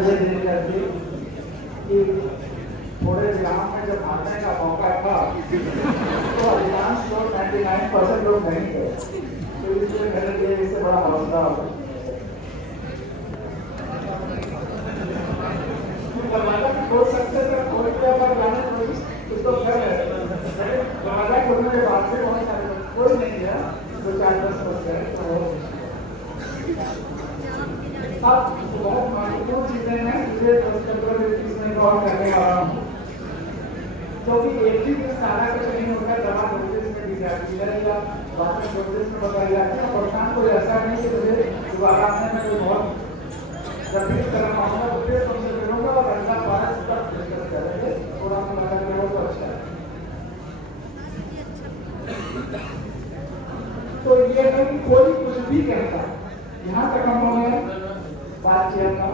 ये देख करके कि थोड़े विराम में जब भागने का मौका था तो अधिकांश लोग 99% लोग नहीं थे, तो इसलिए मेरे लिए इससे बड़ा हौसला होगा। हो सकते थे कोई जाने कुछ तो कर रहे, दरवाजा खोलने के बाद से बहुत सारे कोई नहीं है, 2-4-10 बज गए। तो अब बहुत महत्वपूर्ण चीजें हैं इसमें गौर करने वाला हूँ, क्योंकि एक ही दिन सारा कुछ नहीं होता। दवा प्रोसेस में दी जाती है या बाद में प्रोसेस में बताई जाती है। परेशान कोई ऐसा नहीं कि मुझे दोबारा आने में कोई बहुत जब भी इस तरह मामला तो फिर तुमसे मिलूंगा और अगला 12 तक डिस्कस करेंगे। थोड़ा सा लगा करो तो अच्छा है। तो ये है कि कोई कुछ भी कहता, यहाँ तक हम लोग बात किया था।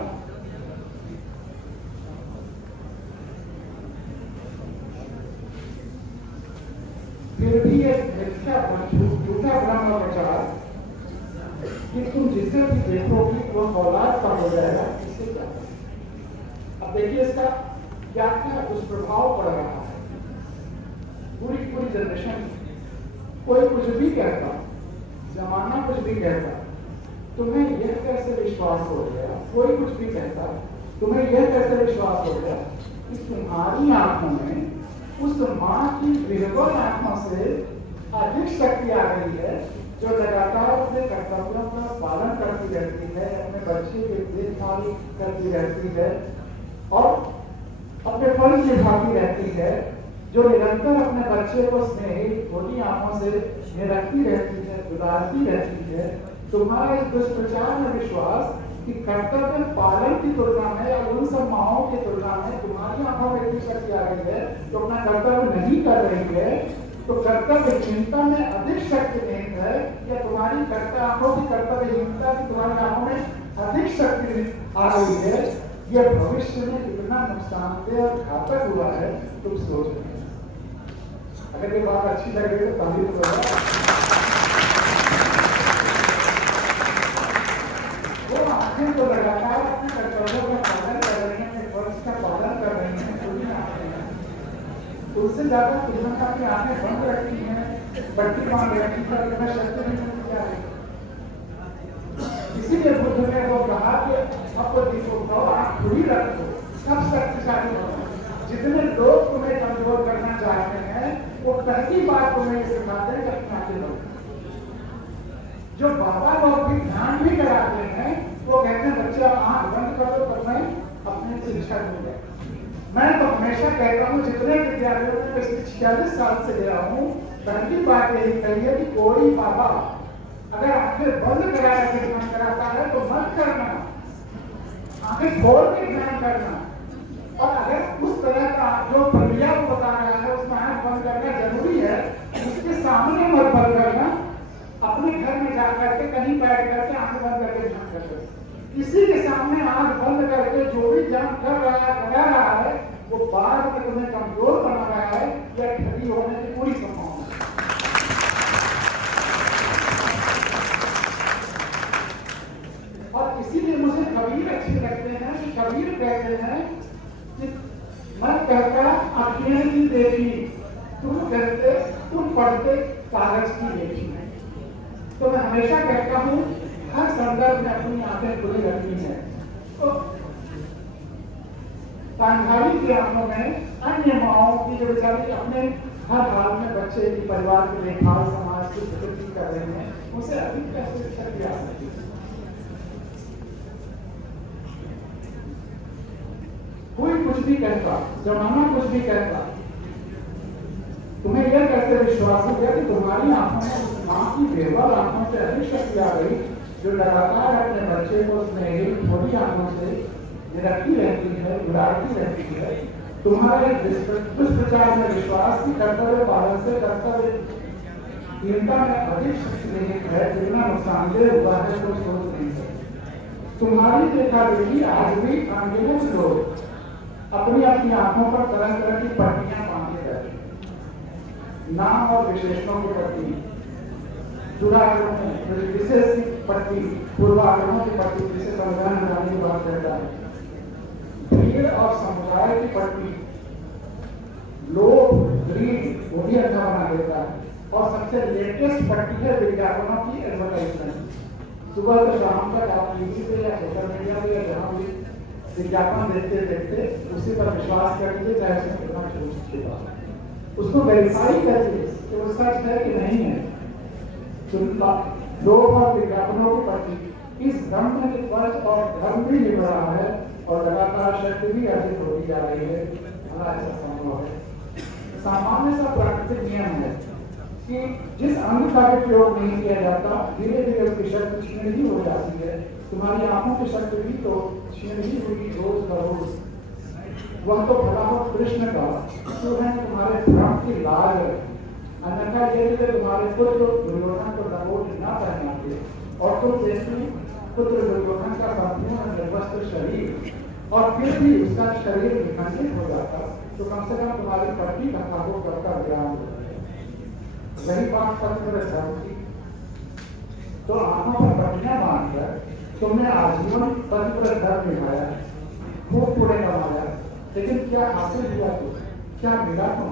फिर भी ये झूठा भ्रम और विचार कि तुम जिसे भी देखोगी वो औलाद का हो जाएगा, इससे क्या? अब देखिए इसका क्या क्या दुष्प्रभाव पड़ रहा है। पूरी जनरेशन कोई कुछ भी कहता, जमाना कुछ भी कहता, तुम्हें यह कैसे विश्वास हो गया? कोई कुछ भी कहता, तुम्हें यह कैसे विश्वास हो गया कि तुम्हारी आंखों में उस माँ की विरवल आंखों से अधिक शक्ति आ गई है, जो लगातार अपने कर्तव्यों का पालन करती रहती है, अपने बच्चे की देखभाल करती रहती है और अपने फर्ज निभाती रहती है, जो निरंतर अपने बच्चे को स्नेही छोटी आंखों से निरखती रहती है, दुलारती रहती है। तुम्हारा इस दुष्प्रचार में विश्वास कि कर्तव्य पालन की तुलना में या उन सब माओं की तुलना में तुम्हारी आंखों में इतनी शक्ति आ गई है तो अपना कर्तव्य नहीं कर रही है, तो कर्तव्य चिंता में अधिक शक्तिहीन है, या तुम्हारी आंखों की कर्तव्यहीनता की तुम्हारी आंखों में अधिक शक्ति आ रही है। यह भविष्य में कितना नुकसानदेह और घातक हुआ है तुम सोच रहे। अगर ये बात अच्छी लग रही है तो तारीफ करो। वो आंखें तो लगातार अपने कर्तव्यों का पालन कर रही हैं, फर्ज का पालन कर रही हैं, खुली आंखें हैं। उससे ज्यादा तुलना की आंखें बंद रखती हैं, पट्टी बांध रखी है, तुम्हें शक्ति नहीं मिलती आ रही। इसीलिए बुद्ध ने वो कहा कि अब तो देखो आंख खुली रखो, सब शक्तिशाली हो। जितने लोग तुम्हें कमजोर करना चाहते हैं वो पहली बात तुम्हें सिखाते हैं कि अपनी आंखें लो। जो बाबा लोग भी ध्यान भी कराते हैं वो कहते हैं बच्चे आंख बंद कर दो तो मैं अपने शिक्षा दूंगा। मैं तो हमेशा कहता हूँ जितने विद्यालयों में पिछले 46 साल से गया हूँ, पहली बात यही कही है कि कोई बाबा अगर आंखें बंद करा के ध्यान कराता है तो मत करना, आंखें खोल के ध्यान करना। और अगर उस तरह का जो प्रक्रिया को बता रहा है उसमें आंख बंद करना जरूरी है, उसके सामने मत बंद करना, अपने घर में जाकर के कहीं बैठ करके आंख बंद करके ध्यान करते। किसी के सामने आंख बंद करके जो भी ध्यान कर रहा है करा रहा है वो बाद में तुम्हें कमजोर बना रहा है या ठगी होने की पूरी संभावना है। और इसीलिए मुझे कबीर अच्छे लगते हैं कि कबीर कहते हैं कि मैं कहता आंखें की देखी, तुम कहते तुम पढ़ते कागज की देखी। तो मैं हमेशा कहता हूँ हर संदर्भ में अपनी आंखें खुली रखनी है। तो कांधारी की आंखों में अन्य माओं की जो बेचारी अपने हर हाल में बच्चे की परिवार की देखभाल समाज की प्रगति कर रहे हैं, उसे अधिक कैसे शक्ति आ सकती है? कोई कुछ भी कहता, जमाना कुछ भी कहता, तुम्हें यह कैसे विश्वास हो गया कि तुम्हारी आंखों में उस माँ की बेवल आंखों से अधिक शक्ति आ गई, जो लगातार अपने बच्चे को स्नेही छोटी आंखों से निरखती रहती है, उड़ाती रहती है। तुम्हारे दुष्प्रचार में विश्वास की कर्तव्य पालन से कर्तव्यहीनता में अधिक शक्ति नहीं है, जितना नुकसानदेह हुआ है तो सोच नहीं सकते। तुम्हारी देखा देखी आज भी अनगिनत लोग अपनी अपनी आंखों पर तरह तरह की पट्टियां बांधे रहते हैं, नाम और विशेषणों की पट्टी, विशेष की पट्टी, पूर्वाग्रहों की पट्टी, जिसे संविधान बनाने की बात करता है, फिर और समुदाय की पट्टी लोग ग्रीड वो भी अच्छा बना देता है। और सबसे लेटेस्ट पट्टी है विज्ञापनों की एडवर्टाइजमेंट। सुबह से शाम तक आप टीवी पे या सोशल मीडिया पे या जहाँ भी विज्ञापन देखते देखते उसी पर विश्वास कर लीजिए, चाहे उसमें कितना छूट हो, उसको वेरीफाई करिए कि वो सच है कि नहीं है। लोग और विज्ञापनों की पट्टी इस भ्रम में विश्वास और धर्म भी निभ रहा है और लगातार शक्ति भी अर्जित होती जा रही है। हमारा ऐसा संभव है। सामान्य सा प्राकृतिक नियम है कि जिस अंग का भी प्रयोग नहीं किया जाता धीरे धीरे उसकी शक्ति क्षीण ही हो जाती है। तुम्हारी आंखों की शक्ति भी तो क्षीण ही हुई रोज बरोज। वह तो भला हो कृष्ण का तो है तुम्हारे भ्रम की लाज है। अन्यथा यदि तुम्हारे पुत्र दुर्योधन को लंगोट न पहनाते और तुम देखती पुत्र दुर्योधन का संपूर्ण निर्वस्त्र शरीर और फिर भी उसका शरीर विखंडित हो जाता तो कम से कम तुम्हारी पत्नी कथा को करता विराम हो। वही बात पत्र धर्म की। तो आंखों पर पट्टियां बांधकर तुमने आजीवन पत्र धर्म निभाया, खूब पुण्य कमाया, लेकिन क्या हासिल हुआ? तो क्या मिला? तुम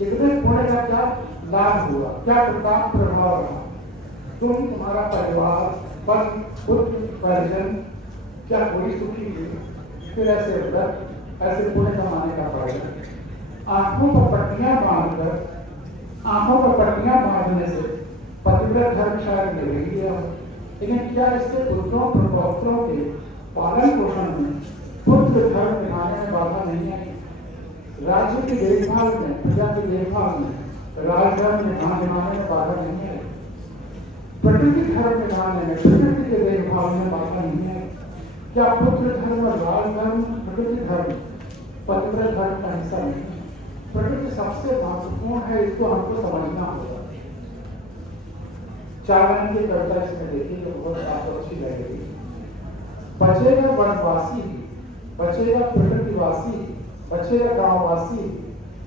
इतने पुण्य का क्या लाभ हुआ? क्या प्रताप प्रभाव रहा? तुम तुम्हारा परिवार पत्नी पुत्र परिजन क्या कोई सुखी हुई? फिर ऐसे व्रत ऐसे पुण्य कमाने का पड़ेगा। आंखों पर पट्टियां बांधने से पतिव्रत धर्म शायद मिल ही गया, लेकिन क्या इसके पुत्रों प्रपौत्रों के पालन पोषण में पुत्र धर्म निभाने में बाधा नहीं आई? राज्य की देखभाल में, प्रजा की देखभाल में, राजधर्म निभाने में बाधा नहीं है। प्रकृति धर्म निभाने में, प्रकृति के देखभाल में बाधा नहीं है। क्या पुत्र धर्म और राजधर्म प्रकृति धर्म पतिव्रत धर्म का हिस्सा नहीं है? प्रकृति सबसे महत्वपूर्ण है, इसको हमको समझना होगा। चारण की कविता इसमें देखिए तो बहुत आपको अच्छी लगेगी। बचेगा वनवासी, बचेगा प्रकृतिवासी, बचेगा गांववासी,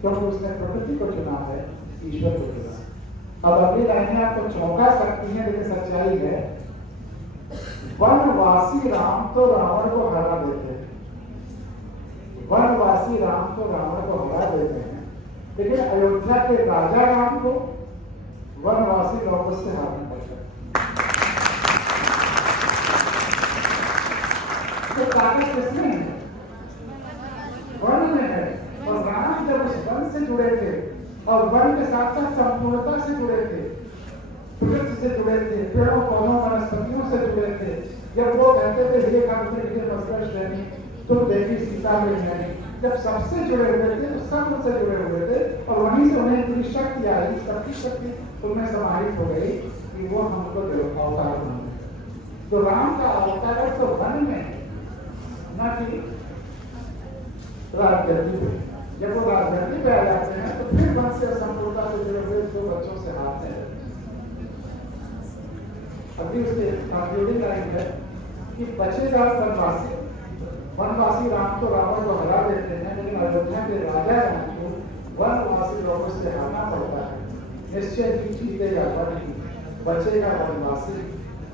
क्योंकि उसने प्रकृति को चुना है, ईश्वर को चुना। अब अगली लाइनें आपको चौंका सकती हैं, लेकिन सच्चाई है। वनवासी राम तो रावण को हरा देते हैं, वनवासी राम तो रावण को हरा देते हैं, लेकिन अयोध्या के राजा राम को वनवासी लोगों से हारना पड़ता है। तो ताकत किसमें है? वन में है। और राम जब उस वन से जुड़े थे और वन के साथ साथ संपूर्णता से जुड़े थे, प्रकृति से जुड़े थे, पेड़ों पौधों वनस्पतियों से जुड़े थे। जब वो कहते थे हे श्रेणी तुम देवी सीता में नहीं, जब सबसे जुड़े हुए थे तो सब उनसे जुड़े हुए थे और वहीं से उन्हें इतनी शक्ति आई, सबकी शक्ति उनमें समाहित हो गई कि वो हमको अवतार बने। तो राम का अवतार तो वन में है, न कि राजगद्दी पे। जब वो राजगद्दी पे आ जाते हैं तो फिर वन से संपूर्णता से जुड़े हुए दो बच्चों से हाथ हैं। अभी उसके कंक्लूडिंग लाइन है कि बचेगा वनवासी, वनवासी राम तो रावण को हरा देते हैं, लेकिन अयोध्या के राजा राम को वनवासी लोगों से हारना पड़ता है। निश्चय ही जीतेगा वन, बचेगा वनवासी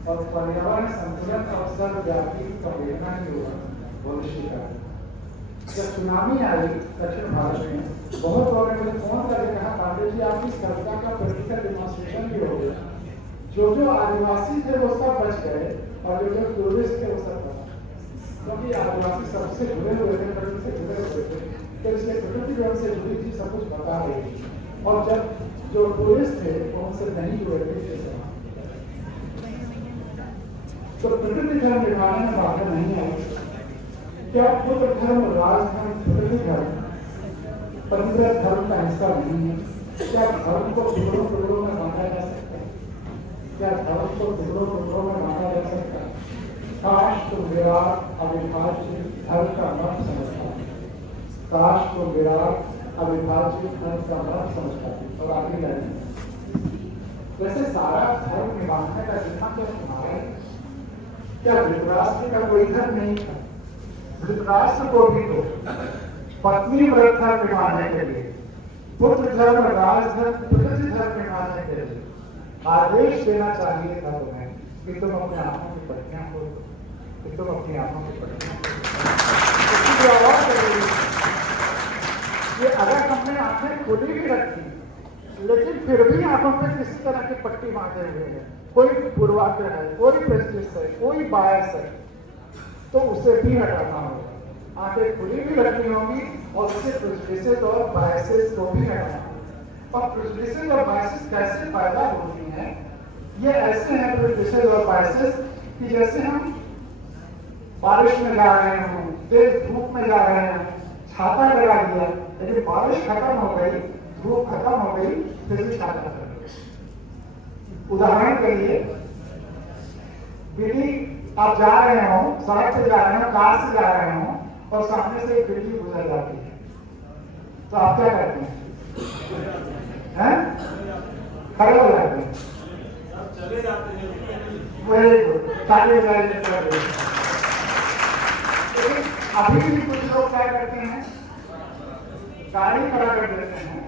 और पर्यावरण संतुलन और सर्वव्यापी संवेदना ही होगा भविष्य का। जब सुनामी आई दक्षिण भारत में, बहुत लोगों ने मुझे फोन करके कहा पांडे जी आपकी इस कविता का प्रैक्टिकल डेमोन्स्ट्रेशन भी हो गया। जो आदिवासी थे वो सब बच गए और जो टूरिस्ट थे वो सब बच, क्योंकि आदिवासी सबसे जुड़े हुए थे, प्रकृति से जुड़े हुए थे, तो इसलिए प्रकृति जो उनसे जुड़ी थी सब कुछ बता रही थी। और जब जो टूरिस्ट थे वो उनसे नहीं जुड़े थे, तो प्रकृति धर्म निभाने में बाधा नहीं आई। क्या पुत्र धर्म, राजधर्म, प्रकृति धर्म पतिव्रत धर्म का हिस्सा नहीं है? क्या धर्म को टुकड़ों टुकड़ों में बांटा जा सकता है? क्या धर्म को टुकड़ों टुकड़ों में बांटा जा सकता है? काश तो विराट अविभाज्य धर्म का मत समझता, काश तो विराट अविभाज्य धर्म का मत समझता। और आगे लाइन, वैसे सारा धर्म निभाने का जितना तो हमारा है। क्या धृतराष्ट्र का कोई धर्म नहीं था? धृतराष्ट्र को भी तो पत्नी व्रत धर्म निभाने के लिए, पुत्र धर्म, राजधर्म, प्रकृति धर्म निभाने के लिए आदेश देना चाहिए था तुम्हें कि तुम अपने आंखों की पट्टियां खोलो, कि तुम अपनी आंखों की पट्टियां खोलो। ये और जरूरी है कि अगर हमने आंखें खुली भी रखी लेकिन फिर भी आंखों पे किसी तरह की पट्टी बांधे हुए है, कोई पूर्वाग्रह है, कोई प्रेजुडिस है, कोई बायस है, तो उसे भी हटाना होगा। आंखें खुली भी रखनी होगी और उससे प्रेजुडिसेस और बायसेस को भी हटाना होगा। और प्रेजुडिसेस और बायसेस कैसे पैदा होती हैं? ये ऐसे हैं प्रेजुडिसेस और बायसेस कि जैसे हम बारिश में जा रहे हों, तेज धूप में जा रहे हैं, छाता लगा दिया, लेकिन बारिश खत्म हो गई, धूप खत्म हो गई, फिर भी छाता लगा। उदाहरण के लिए, बिल्ली, आप जा रहे हो, सड़क से जा रहे हो, कार से जा रहे हो और सामने से एक बिल्ली गुजर जाती है, तो आप क्या करते हैं? खड़े हो जाते हैं, चले जाते हैं। वेरी गुड, ताली बजाइए कर रहे हैं। अभी भी कुछ लोग क्या करते हैं, गाड़ी खड़ा कर देते हैं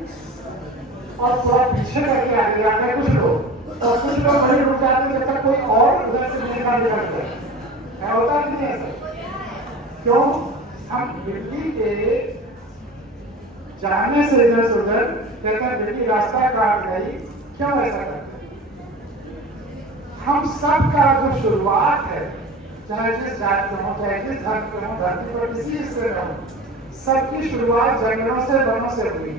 और थोड़ा पीछे करके आगे जाते हैं कुछ लोग, और कुछ लोग वहीं रुक जाते हैं जब तक कोई और उधर से निकल जाए। है होता नहीं ऐसा? क्यों? हम बिल्ली के जाने से इधर से उधर कहते हैं बिल्ली रास्ता काट गई, क्यों ऐसा करते हैं? हम सब का जो शुरुआत है, चाहे जिस जात में हो, चाहे जिस धर्म में हो, धरती पर किसी हिस्से में हो, सबकी शुरुआत जंगलों से, वनों से हुई।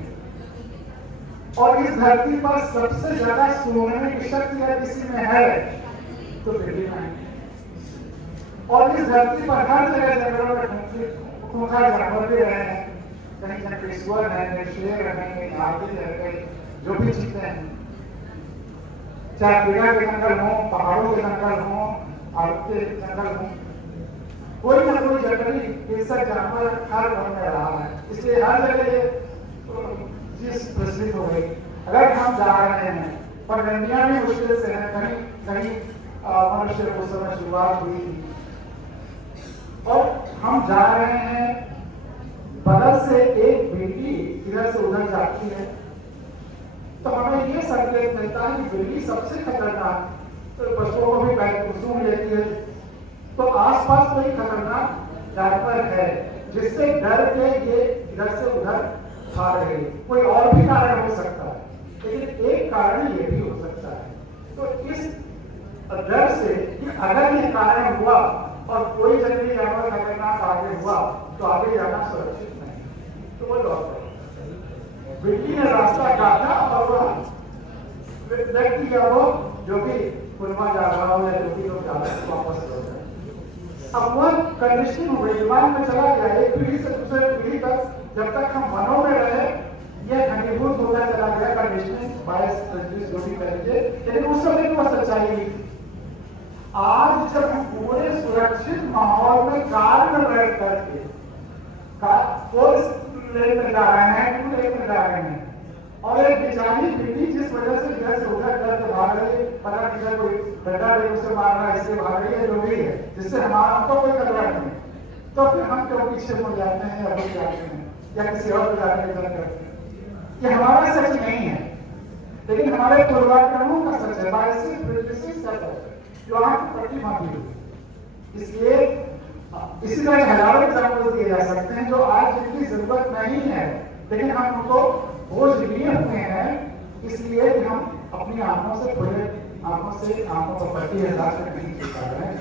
और इस धरती पर सबसे ज्यादा सूंघने की शक्ति अगर किसी में है तो बिल्ली में है। और इस धरती पर हर जगह जंगलों में खूंखार जानवर भी रहे हैं, कहीं जंगलेश्वर है, कहीं शेर है, कहीं हाथी है, कहीं जो भी चीजें हैं, चाहे अफ्रीका के जंगल हो, पहाड़ों के जंगल हो, भारत के जंगल हो, कोई ना कोई जंगली हिंसक जानवर हर वन में रहा है। इसलिए हर जगह ये चीज प्रचलित हो गई। अगर हम जा रहे हैं, पगडंडियां भी मुश्किल से है, कहीं कहीं मनुष्य को उस समय शुरुआत हुई थी, और हम जा रहे हैं, बगल से एक बिल्ली इधर से उधर जाती है, तो हमें ये संकेत मिलता है कि बिल्ली सबसे खतरनाक, तो पशुओं को भी सूंघ लेती है, तो आसपास कोई खतरनाक जानवर है जिससे डर के ये इधर से उधर भाग रही है। कोई और भी कारण हो सकता है, लेकिन एक कारण ये भी हो सकता है। तो इस डर से कि अगर ये कारण हुआ और कोई जंगली जानवर खतरनाक आगे हुआ तो आगे जाना सुरक्षित नहीं, तो वो लौट गए। बिल्ली ने रास्ता काटा और वह व्यक्ति या वो जो भी पुलवा जा रहा हो या जो भी लोग जा रहे हैं वापस लौट गए। अब वह कंडीशनिंग हो गई, दिमाग में चला गया, एक पीढ़ी से दूसरे पीढ़ी तक जब तक हम मनों में रहे यह घनीभूत होता चला गया, कंडीशनिंग बायस प्रेजुडिस जो भी करेंगे, लेकिन उस समय की वह सच्चाई नहीं थी। आज जब हम पूरे सुरक्षित माहौल में कार में बैठ करके फोर लेन में जा रहे हैं, टू लेन में जा रहे हैं, और एक बेचारी बिल्ली जिस वजह से इधर से उधर डर से भाग रही है, पता नहीं कोई डंडा ले उसे मार रहा है, इससे भाग रही है, जो भी है, जिससे हमारा हमको कोई खतरा नहीं, तो फिर हम क्यों पीछे मुड़ जाते हैं या रुक जाते हैं या किसी और जाने की तरफ करते हैं? ये हमारा सच नहीं है, लेकिन हमारे पूर्वाग्रहों का सच है, बायसेस प्रेजुडिसेस का सच है, जो आंख पट्टी बांधी हुई। इसलिए इसी तरह हजारों एग्जाम्पल दिए जा सकते हैं जो आज जिनकी जरूरत नहीं है, लेकिन हम उनको बोझ लिए हुए हैं, इसलिए कि हम अपनी आंखों से खुले आंखों पर पट्टी हटा कर नहीं जी पा रहे हैं।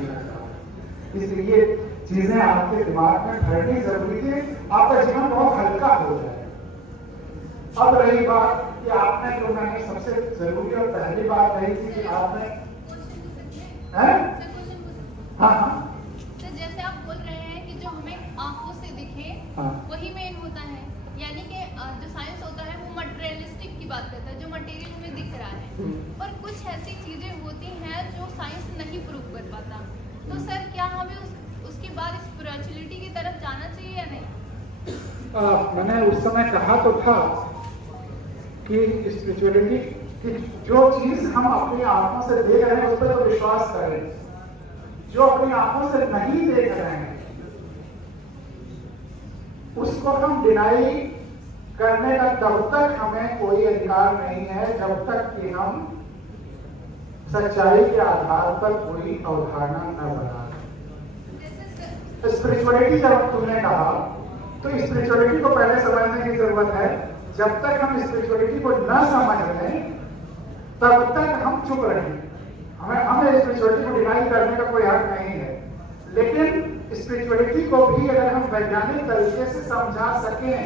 इसलिए चीजें आपके दिमाग में भरनी जरूरी है, आपका जीवन बहुत हल्का हो जाए। अब रही बात कि आपने जो मैंने सबसे जरूरी और पहली बात कही थी कि आपने हाँ हाँ जैसे आप बोल रहे हैं कि जो हमें आंखों से दिखे वही मेन होता है, यानी कि जो साइंस होता है वो मटेरियलिस्टिक की बात करता है, जो मटेरियल हमें दिख रहा है, पर कुछ ऐसी चीजें होती हैं जो साइंस नहीं प्रूव कर पाता। तो सर क्या हमें उसके बाद स्पिरिचुअलिटी की तरफ जाना चाहिए या नहीं? मैंने उस समय कहा तो था कि स्पिरिचुअलिटी कि जो चीज हम अपनी आंखों से देख रहे हैं उस पर तो विश्वास करें, जो अपनी आंखों से नहीं देख रहे हैं उसको हम डिनाई करने का तब तक हमें कोई अधिकार नहीं है जब तक कि हम सच्चाई के आधार पर कोई अवधारणा न बना। स्पिरिचुअलिटी जब तुमने कहा तो स्पिरिचुअलिटी को पहले समझने की जरूरत है। जब तक हम स्पिरिचुअलिटी को न समझ लें तब तक हम चुप रहें। हमें स्पिरिचुअलिटी को डिनाई करने का कोई हक नहीं है, लेकिन स्पिरिचुअलिटी को भी अगर हम वैज्ञानिक तरीके से समझा सकें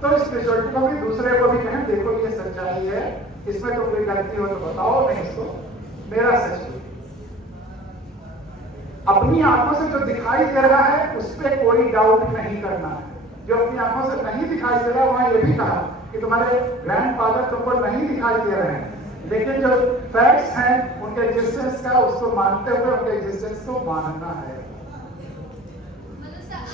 तो स्पिरिचुअलिटी को भी दूसरे को भी कहें देखो ये सच्चाई है, इसमें तो कोई गलती हो तो बताओ, नहीं इसको मेरा सच है। अपनी आंखों से जो दिखाई दे रहा है उस पर कोई डाउट नहीं करना है। जो अपनी आंखों से नहीं दिखाई दे रहा है वहां ये भी कहा कि तुम्हारे ग्रैंडफादर तुमको नहीं दिखाई दे रहे हैं, लेकिन जो फैक्ट्स हैं उनके एग्जिस्टेंस का उसको मानते हुए उनके एग्जिस्टेंस को मानना है।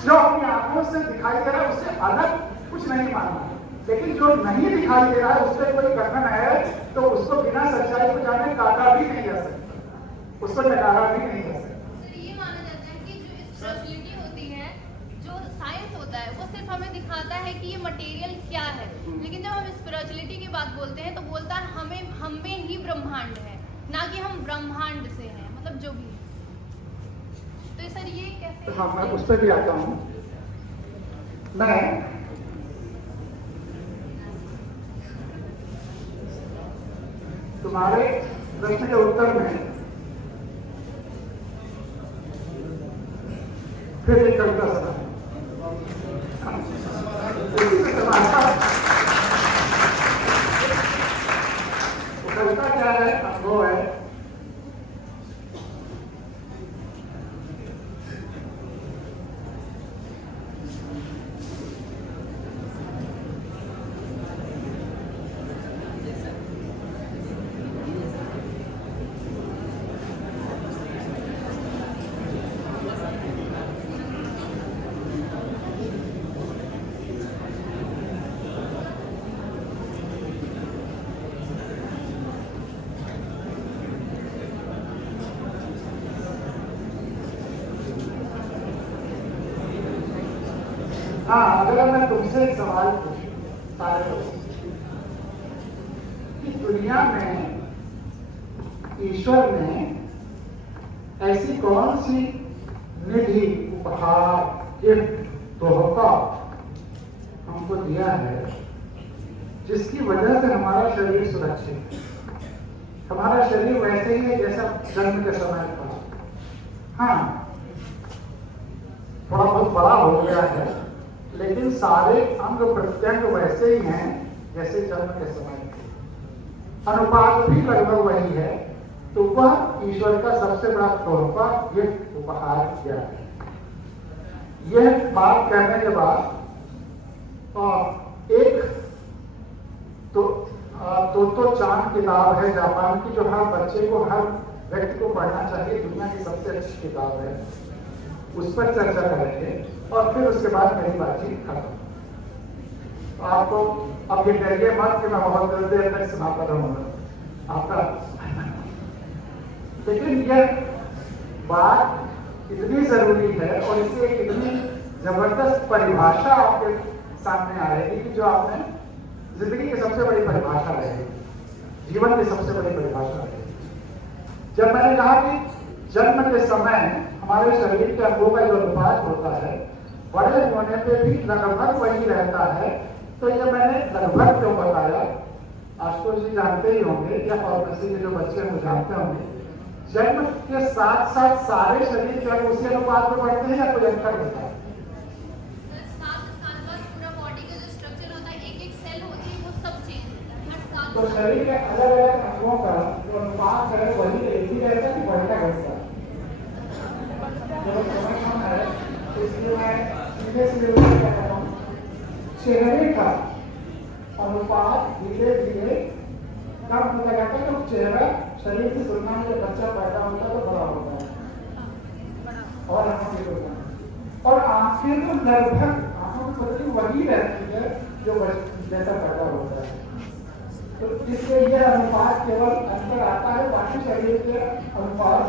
जो अपनी आंखों से दिखाई दे रहा है उससे अलग कुछ नहीं मानना, लेकिन जो नहीं दिखाई दे रहा है उस पर कोई कथन है तो उसको बिना सच्चाई को जाने काटा भी नहीं जा सकता, उसको नकारा भी नहीं जा सकता। ये माना जाता है कि जो स्पिरिचुअलिटी होती है, जो साइंस होता है, वो सिर्फ हमें दिखाता है कि ये मटेरियल क्या है, लेकिन जब हम स्पिरिचुअलिटी की बात बोलते हैं तो बोलता है हम में ही ब्रह्मांड है, ना कि हम ब्रह्मांड से हैं, मतलब जो भी। तो सर ये कैसे? हाँ, मैं उस पर भी आता हूँ। मैं तुम्हारे प्रश्न के उत्तर में फिर एक कविता सुना। कविता क्या है? वो है हाँ, अगर मैं तुमसे एक सवाल पूछूं सारे लोग कि दुनिया में ईश्वर ने ऐसी कौन सी निधि, उपहार, गिफ्ट, तोहफा हमको दिया है जिसकी वजह से हमारा शरीर सुरक्षित है। हमारा शरीर वैसे ही है जैसा जन्म के समय था। हाँ, थोड़ा बहुत बड़ा हो गया है, लेकिन सारे अंग प्रत्यंग वैसे ही हैं जैसे जन्म के समय थे। अनुपात भी लगभग वही है। तो वह ईश्वर का सबसे बड़ा तोहफा, गिफ्ट, उपहार दिया है। यह बात कहने के बाद एक तो चांद किताब है जापान की, जो हर बच्चे को, हर व्यक्ति को पढ़ना चाहिए, दुनिया की सबसे अच्छी किताब है, उस पर चर्चा करेंगे और फिर उसके बाद मेरी बातचीत खत्म। आपको अब ये डरिए मत कि मैं बहुत देर तक सुनाता रहूंगा आपका, लेकिन यह बात इतनी जरूरी है और इसे इतनी जबरदस्त परिभाषा आपके सामने आ रही है कि जो आपने जिंदगी की सबसे बड़ी परिभाषा रहेगी, जीवन की सबसे बड़ी परिभाषा रहेगी। जब मैंने कहा कि जन्म के समय हमारे शरीर के अंगों का जो अनुपात होता है बड़े होने पे भी लगभग वही रहता है, तो ये मैंने लगभग क्यों बताया? आशुतोष जी जानते ही होंगे या फार्मेसी के जो बच्चे हैं वो जानते होंगे, जन्म के साथ साथ सारे शरीर के अंग उसी अनुपात में बढ़ते हैं या कोई अंतर होता है? 7 साल बाद पूरा बॉडी का जो स्ट्रक्चर होता है, एक सेल होती है, वो सब चेंज होता है हर 7 तो शरीर के अलग अलग अंगों का जो अनुपात है वही एक ही रहता है कि बढ़ता घटता? जो समझना है इसलिए मैं सीधे सीधे कहता हूँ, चेहरे का अनुपात धीरे धीरे कम होता जाता है। तो चेहरा शरीर की तुलना में जब बच्चा पैदा होता है तो बड़ा होता है और आंखें होता है, और आंखें तो लगभग आंखों की पद्धति वही रहती है जो जैसा पैदा होता है। तो इसलिए यह अनुपात केवल अंतर आता है, बाकी शरीर के अनुपात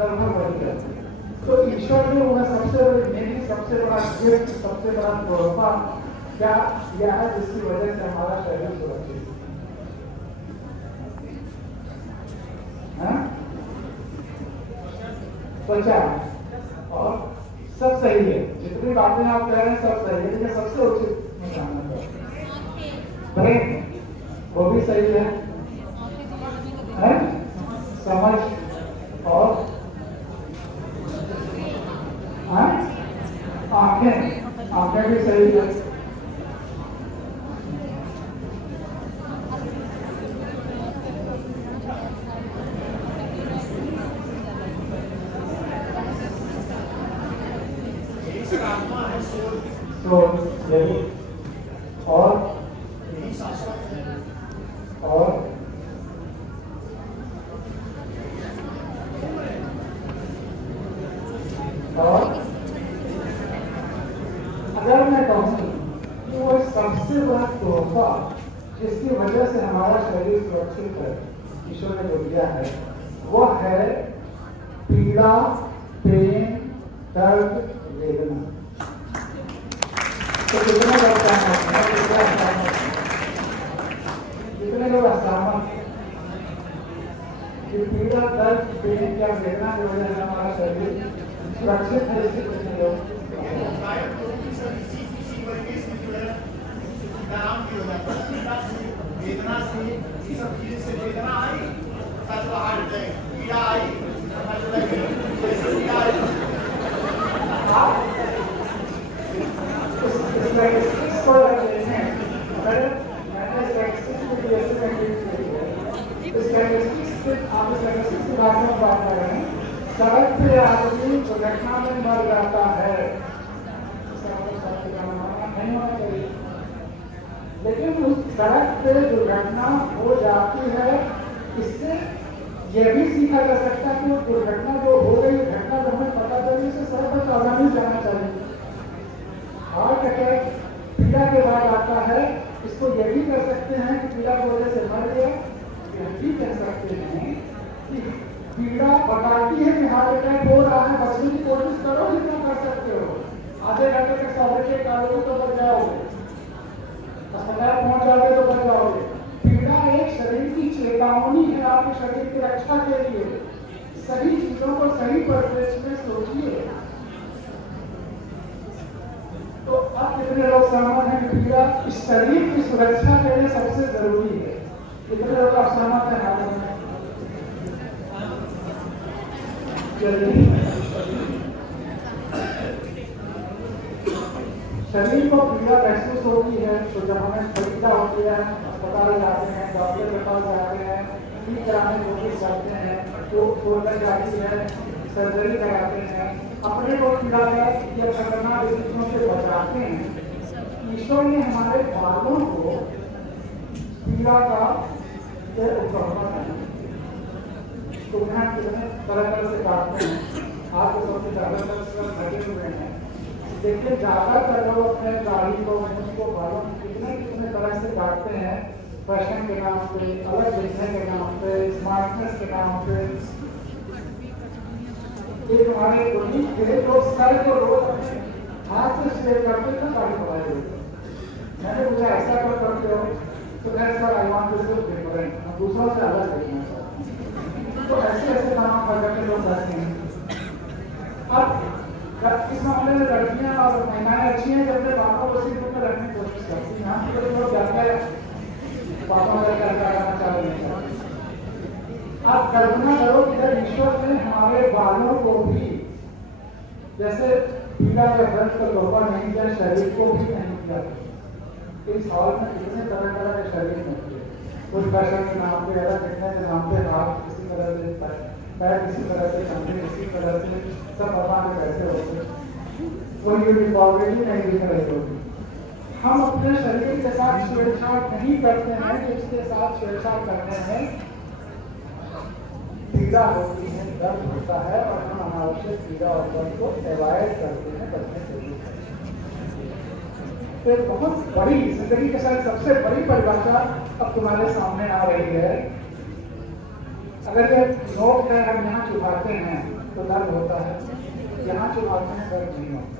लगभग वही रहते हैं। तो ईश्वर ने उन्हें सबसे बड़ी निधि, सबसे बड़ा गिफ्ट, सबसे बड़ा तोहफा क्या दिया है जिसकी वजह से हमारा शरीर सुरक्षित है? त्वचा और सब सही है, जितनी बातें आप कह रहे हैं सब सही है, लेकिन सबसे उचित मैं जानना चाहता हूँ ब्रेन, वो भी सही है? समझ और आंखें भी सही है। तो यही और अगर मैं कहूँ कि वो सबसे बड़ा तोहफा जिसकी वजह से हमारा शरीर सुरक्षित है, ईश्वर ने जो दिया है, वो है पीड़ा, पेन, दर्द, वेदना। तो कितने लोग असहमत कि पीड़ा, दर्द, पेन या वेदना की वजह से हमारा शरीर सुरक्षित है? इससे कितने लोग वेदना से इस सब चीज से वेदना आई, पीड़ा आई, सड़क पे आदमी दुर्घटना में मर जाता है, नहीं होना चाहिए, लेकिन उस सड़क पे दुर्घटना हो जाती है। इससे यह भी सीखा जा सकता है कि वो दुर्घटना जो हो गई, घटना जब हमें पता चली, उसे सड़क पर सावधानी जाना चाहिए। हार्ट अटैक पीड़ा के बाद आता है, इसको यह भी कर सकते हैं कि पीड़ा की वजह से मर गया। यह भी कह सकते हैं कि पीड़ा बताती है कि हार्ट अटैक हो रहा है, बचने की कोशिश करो जितना कर सकते हो, आधे घंटे तक सवेरे कारोगे तो बच जाओगे, अस्पताल पहुंच जाओगे तो बच जाओगे। पीड़ा एक शरीर की चेतावनी है आपके शरीर की रक्षा के लिए। सही चीजों को सही परिवेश में सोचिए। तो अब कितने लोग सहमत हैं कि पीड़ा इस शरीर की सुरक्षा के लिए सबसे जरूरी है? कितने लोग आप सहमत हैं? हाथ में शरीर को पीड़ा महसूस होती है तो जब हमें परीक्षा होती है, अस्पताल जाते हैं, डॉक्टर के पास जाते हैं, ठीक कराने की कोशिश करते हैं, तो खोलने जाती है, सर्जरी कराते हैं, अपने को पीड़ा या खतरनाक स्थितियों से बचाते हैं। ईश्वर ने हमारे बालों को पीड़ा का उपकरण है। तो यहाँ कितने तरह तरह से काटते हैं, आपको सबसे ज़्यादातर घटे हुए हैं। देखिए ज़्यादातर लोग अपने दाढ़ी को, उसको, बालों को कितने तरह से काटते हैं, फैशन के नाम पे, अलग दिखने के नाम पे, स्मार्टनेस के नाम पे। एक हमारे कोई थे तो सर को रोज अपने हाथ से शेव करते थे, दाढ़ी बढ़ाए हुए। मैंने पूछा ऐसा क्यों करते हो? तो खैर sir I want to be different, मैं दूसरों से अलग देखना चाहता हूँ। तो ऐसे तमाम प्रकार के लोग रहते हैं। अब इस मामले में लड़कियां और महिलाएं अच्छी हैं, जब अपने बापों को सिर्फ में रखने की कोशिश करती हैं। यहाँ के लोग जाते हैं बापों में करना चालू नहीं करते। आप कल्पना करो कि जब ईश्वर ने हमारे बालों को भी जैसे पीड़ा या दर्द का तोहफा नहीं दिया, शरीर को भी नहीं दिया। इस हाल में कितने तरह तरह के शरीर में किए, कुछ फैशन के नाम पे, अलग दिखने के नाम पे, हाथ किसी तरह से, पैर किसी तरह से, कंधे किसी तरह से, सब भगवान में कैसे होते, कोई यूनिफॉर्मिटी नहीं दिख रही होगी। हम अपने शरीर के साथ छेड़छाड़ नहीं करते हैं, जिसके साथ छेड़छाड़ करने में पीड़ा होती है, दर्द होता है, और हम अनावश्यक पीड़ा और दर्द को अवॉइड करते हैं, बचने के लिए। तो बहुत बड़ी जिंदगी के साथ सबसे बड़ी परिभाषा अब तुम्हारे सामने आ रही है। अगर ये नोट है, हम यहाँ चुभाते हैं तो दर्द होता है, यहाँ चुभाते हैं दर्द नहीं होता।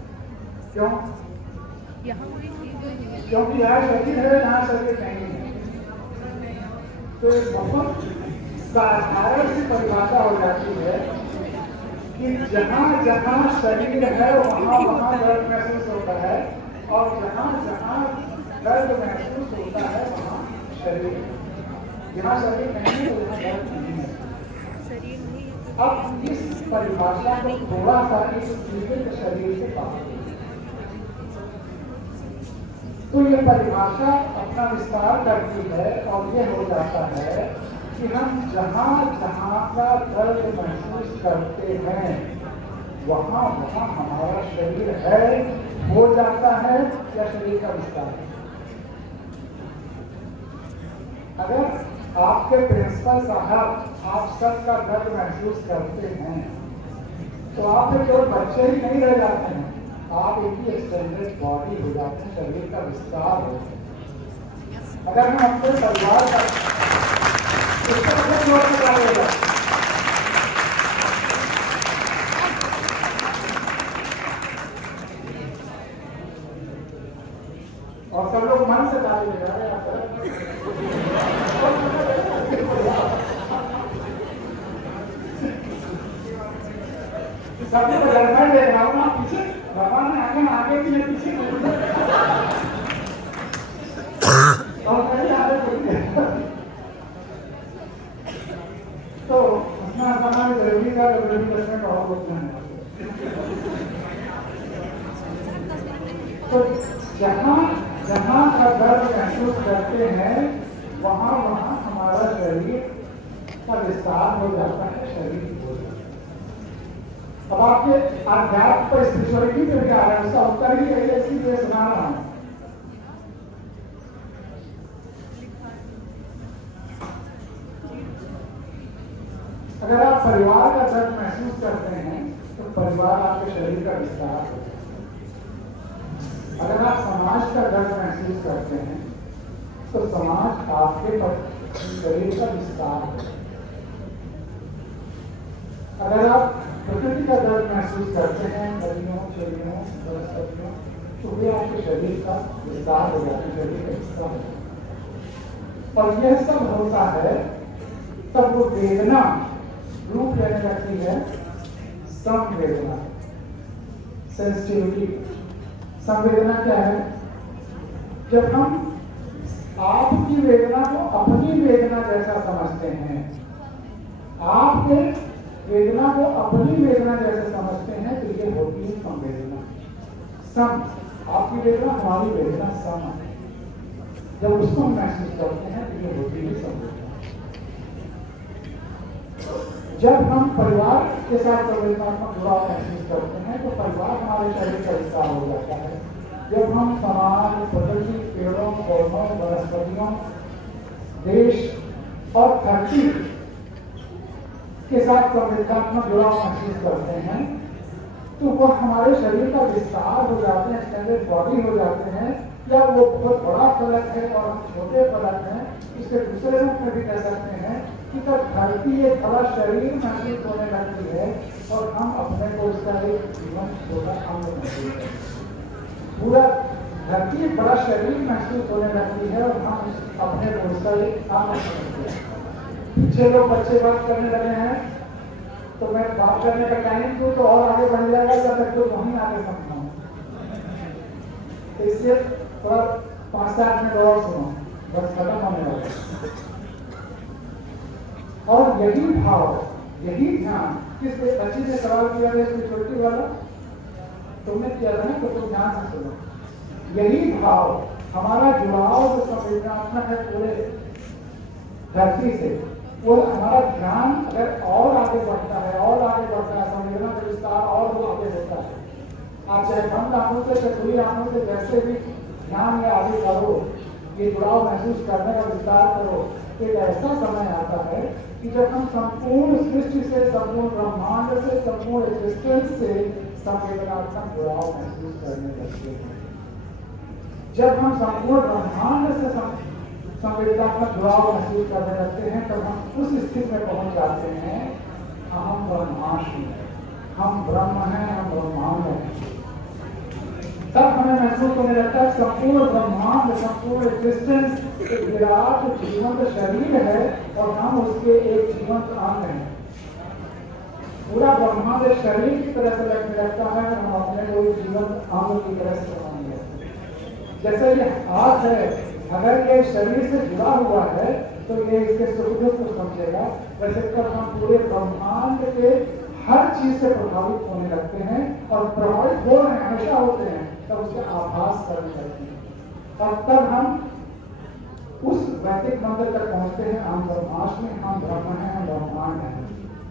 क्यों? क्योंकि यहाँ शरीर है, यहाँ शरीर नहीं है। तो बहुत साधारण सी परिभाषा हो जाती है कि जहाँ जहाँ शरीर है वहाँ वहाँ दर्द महसूस होता है, और जहाँ जहाँ दर्द महसूस होता है वहाँ शरीर, जहाँ शरीर नहीं है वहाँ दर्द नहीं है। अब इस परिभाषा को थोड़ा सा इस जीवित शरीर से बाहर, तो ये परिभाषा अपना विस्तार करती है और ये हो जाता है कि हम जहाँ जहाँ का दर्द महसूस करते हैं वहाँ वहाँ हमारा शरीर है, हो जाता है, या शरीर का विस्तार है। अगर आपके प्रिंसिपल साहब आप सबका दर्द महसूस करते हैं तो आप केवल बच्चे ही नहीं रह जाते हैं, आप एक ही एक्सटेंडेड बॉडी हो जाते हैं, शरीर का विस्तार हो जाता है। अगर हम अपने परिवार का और सब लोग मन से ताली बजा रहे हैं। सबको गर्लफ्रेंड देख रहा हूँ ना, पीछे भगवान ने आगे भी है, पीछे और कहीं आगे तो अपना समाज जरूरी का परसेंट और बोलना है। तो जहाँ जहाँ का दर्द महसूस करते हैं वहाँ वहाँ हमारा शरीर का विस्तार हो जाता है, शरीर हो जाता है। अब आपके अध्यात्म पर स्पिरिचुअलिटी पे क्या है उसका उत्तर ही है, इसीलिए सुना रहा हूँ। अगर आप परिवार का दर्द महसूस करते हैं तो परिवार आपके शरीर का विस्तार होता है। अगर आप समाज का दर्द महसूस करते हैं तो समाज आपके शरीर का विस्तार होता है। अगर आप प्रकृति का दर्द महसूस करते हैं, नदियों, चिड़ियों, वनस्पतियों, तो वे आपके शरीर का विस्तार हो जाते हैं, शरीर का हिस्सा हो जाता है। और यह सब होता है तब वो वेदना रूप लेने लगती है, संवेदना, सेंसिटिविटी। संवेदना क्या है? जब हम आपकी वेदना को अपनी वेदना जैसा समझते हैं, आपके वेदना को अपनी वेदना जैसे समझते हैं, तो ये होती है संवेदना। सम, आपकी वेदना हमारी वेदना सम है। जब उसको हम महसूस करते हैं तो ये होती है संवेदना। जब हम परिवार के साथ संवेदनात्मक जुड़ाव महसूस करते हैं तो परिवार हमारे शरीर का हिस्सा हो जाता है। जब हम समाज, प्रकृति, पेड़ों, पौधों, वनस्पतियों, देश और धरती के साथ संवेदनात्मक जुड़ाव महसूस करते हैं तो वह हमारे शरीर का विस्तार हो जाते हैं, एक्सटेंडेड बॉडी हो जाते हैं। या वो बहुत बड़ा फलक है और हम छोटे फलक हैं, इसके दूसरे रूप में भी कह सकते हैं कि जब धरती एक बड़ा शरीर महसूस होने लगती है और हम अपने को उसका एक जीवन छोटा अंग महसूस करते हैं। पूरा धरती एक बड़ा शरीर महसूस होने लगती है और हम अपने को उसका एक अंग समझते हैं। पीछे लोग बच्चे बात करने लगे हैं तो मैं बात करने का टाइम दूँ तो और आगे बढ़ जाएगा, जब तक तो वहीं आगे समझाऊँ। इसलिए थोड़ा 5-7 मिनट और सुनो, बस खत्म होने वाला। और यही भाव, यही ध्यान, किस बच्ची ने सवाल किया है स्पिरिचुअलिटी वाला, तुमने किया था ना, तो तुम ध्यान से सुनो। यही भाव, हमारा जुड़ाव जो संवेदनात्मक है पूरे धरती से, वो हमारा ध्यान अगर और आगे बढ़ता है, और आगे बढ़ता है, संवेदना का विस्तार और वो आगे होता है। आप चाहे बंद आंखों से, चाहे खुली आंखों से, जैसे भी ध्यान में आगे करो, ये जुड़ाव महसूस करने का विस्तार करो, एक ऐसा समय आता है कि जब हम संपूर्ण सृष्टि से, संपूर्ण ब्रह्मांड से, संपूर्ण एग्जिस्टेंस से संवेदनात्मक जुड़ाव महसूस करने लगते हैं। जब हम संपूर्ण ब्रह्मांड से संवेदनात्मक जुड़ाव महसूस करने लगते हैं तब हम उस स्थिति में पहुंच जाते हैं, हम ब्रह्मांड, हम ब्रह्म हैं, हम ब्रह्मांड हैं। तब हमें महसूस होने लगता है संपूर्ण ब्रह्मांड, संपूर्ण एग्जिस्टेंस एक विराट जीवंत शरीर है और हम उसके एक जीवंत अंग हैं। पूरा ब्रह्मांड शरीर की तरह से लगने लगता है, हम अपने कोई जीवन अंग की तरह से बनाने लगते हैं। जैसे ये हाथ है, अगर ये शरीर से जुड़ा हुआ है तो ये इसके सुख दुख को समझेगा। वैसे कर हम पूरे ब्रह्मांड के हर चीज से प्रभावित होने लगते हैं और प्रभावित हो रहे हमेशा होते हैं, तब उसका आभास करने लगते हैं और तब हम उस वैदिक मंदिर तक पहुंचते हैं, हम ब्रह्मास्मि, हम ब्रह्म हैं, हम ब्रह्मांड हैं।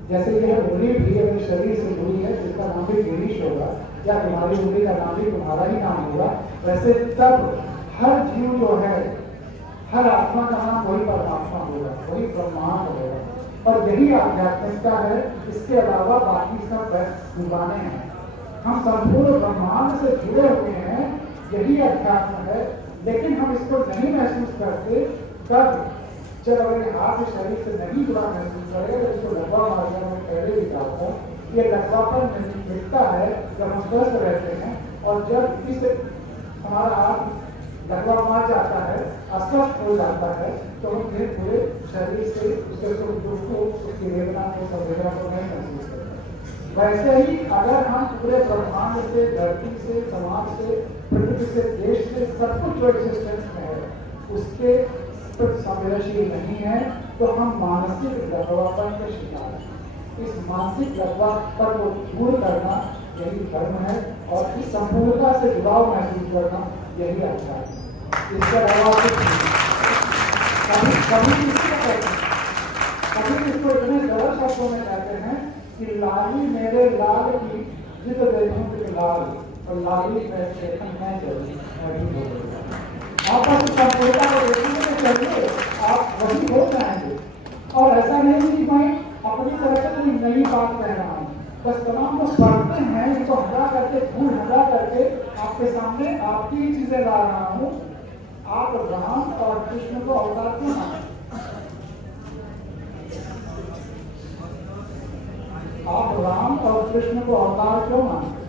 जैसे यह उंगली भी अपने शरीर से जुड़ी है, जिसका नाम भी गिरीश होगा, या तुम्हारी उंगली का नाम भी तुम्हारा ही नाम होगा। वैसे तब हर जीव जो है, हर आत्मा का नाम वही परमात्मा होगा, वही ब्रह्मांड होगा। और यही आध्यात्मिकता है, इसके अलावा बाकी सब दुकानें हैं। हम संपूर्ण ब्रह्मांड से जुड़े हुए हैं, यही अध्यात्म है। लेकिन हम इसको नहीं महसूस करते, तब जब अगर हाथ शरीर से नहीं जुड़ा महसूस करेगा, तो इसको लकवा मारने में पहले भी कहा था, ये लकवापन मिलता है जब हम स्वस्थ रहते हैं। और जब इस हमारा हाथ लकवा मार जाता है, अस्वस्थ हो जाता है, तो हम फिर पूरे शरीर से उसके सुख दुख को, उसकी वेदना को, संवेदना को नहीं महसूस करते। वैसे ही अगर हम पूरे ब्रह्मांड से, धरती से, समाज से, प्रकृति से, देश से, सब कुछ जो एक्सिस्टेंस में है उसके संवेदनशील नहीं है, तो हम मानसिक लकवापन के शिकार हैं। इस मानसिक लकवापन को दूर करना यही धर्म है, और इस संपूर्णता से जुड़ाव महसूस करना यही अच्छा है। इसके अलावा कुछ कभी कभी इसको इतने सरल शब्दों में कहते हैं कि लाली मेरे लाल की जिद देखूं कि लाल, और लाली मैं देखूं मैं जरूर आप बस संपूर्णता को देखेंगे तो चलिए आप वही हो जाएंगे। और ऐसा नहीं कि मैं अपनी तरफ से कोई नई बात कह रहा हूँ, बस तमाम लोग पढ़ते हैं, इनको हटा करके, धूल हटा करके आपके सामने आपकी चीजें ला रहा हूँ। आप राम और कृष्ण को अवतार क्यों मानते? आप राम और कृष्ण को अवतार क्यों मानते?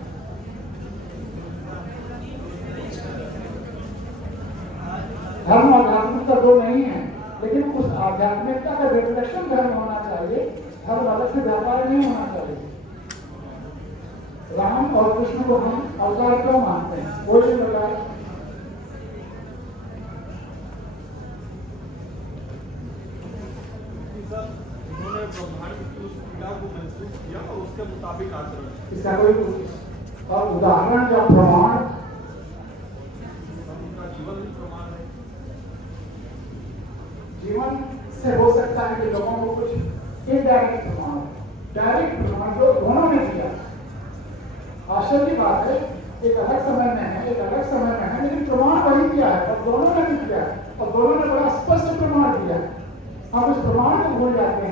धर्म और आध्यात्मिकता दो नहीं है, लेकिन उस आध्यात्मिकता का रिफ्लेक्शन धर्म होना चाहिए, धर्म अलग से व्यापार नहीं होना चाहिए। राम और कृष्ण को हम अवतार क्यों मानते हैं? वो भी बताए। उन्होंने ब्रह्मांड की उस पीड़ा को महसूस किया और उसके मुताबिक आचरण। इसका कोई और उदाहरण या प्रमाण? उनका जीवन भी प्रमाण है। जीवन से हो सकता है कि लोगों को कुछ इनडायरेक्ट प्रमाण, डायरेक्ट प्रमाण जो दोनों ने दिया। आश्चर्य की बात है, एक अलग समय में है, एक अलग समय में है, लेकिन प्रमाण वही दिया है और दोनों ने भी दिया है, और दोनों ने बड़ा स्पष्ट प्रमाण दिया है। हम उस प्रमाण को भूल जाते हैं।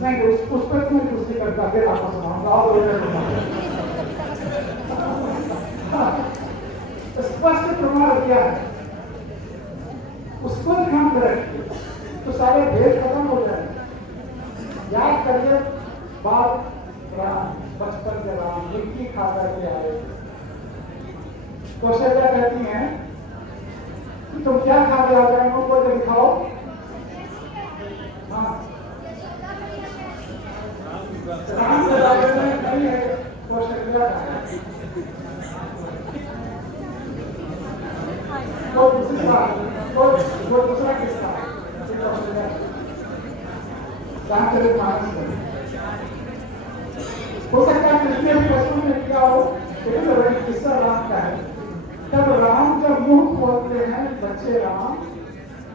नहीं, उस पर क्यों कुश्ती करता, फिर आपको सुनाऊंगा। स्पष्ट प्रमाण दिया है, उसको ध्यान में रखिए तो सारे भेद खत्म हो जाएंगे। याद करिए बात, राम बचपन के राम मिट्टी खा करके आए। कौशल्या कहती हैं कि तुम क्या खा के आ जाएंगे, को दिखाओ। हाँ, राम के बारे में नहीं है, कौशल्या का है। वो दूसरा किस्सा रामचरितमानस में हो सकता है कृष्ण भी वस्तु में किया हो, लेकिन किस्सा राम का है। तब राम जब मुंह खोलते हैं, बच्चे राम